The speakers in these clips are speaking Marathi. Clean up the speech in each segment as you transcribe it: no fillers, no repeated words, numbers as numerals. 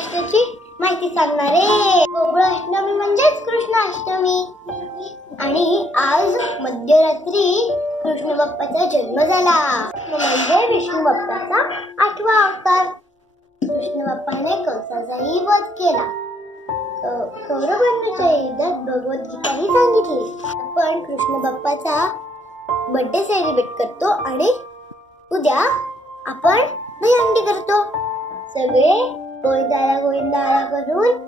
गोकुळाष्टमीची माहिती सांगणार आहे। गोकुळाष्टमी म्हणजेच कृष्णाष्टमी आणि आज मध्यरात्री कृष्ण बाप्पाचा जन्म झाला, म्हणजे विष्णू बाप्पाचा 8वा अवतार। कृष्ण बाप्पाने कंसाचाही वध केला। कौरवांच्या युद्धात भगवद्गीताही सांगितली। आपण कृष्ण बाप्पाचा बर्थडे सेलिब्रेट करतो आणि उद्या आपण दहीहंडी करतो। सगळे गोविंदाला गोविंदाला करून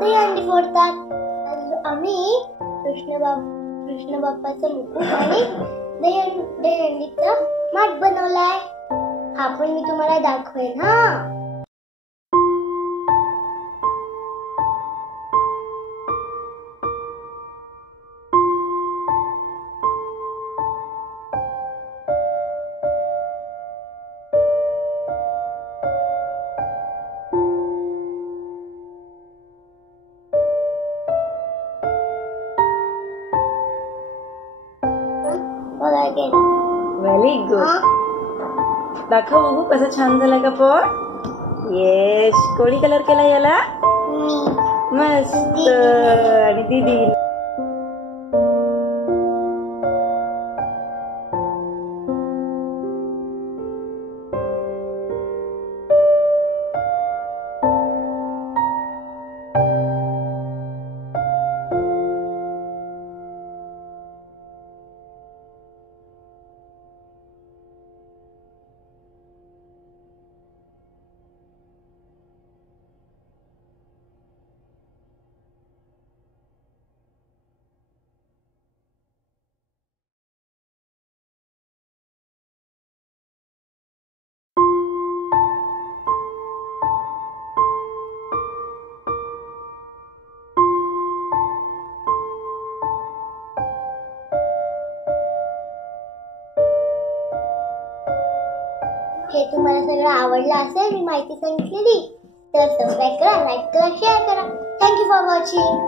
दहीहंडी फोडतात। आम्ही कृष्ण बाप्पाचं मुकुट आणि दहीहंडीचा माठ बनवलाय, हा पण मी तुम्हाला दाखवेन हा। Very good. दाखव बघू कसं छान झालं का पण। येस, कोणी कलर केला याला? मस्त। आणि दीदी हे तुम्हाला सगळं आवडलं असेल, मी माहिती सांगितलेली तर सबस्क्राईब करा, लाईक करा, शेअर करा। Thank you for watching.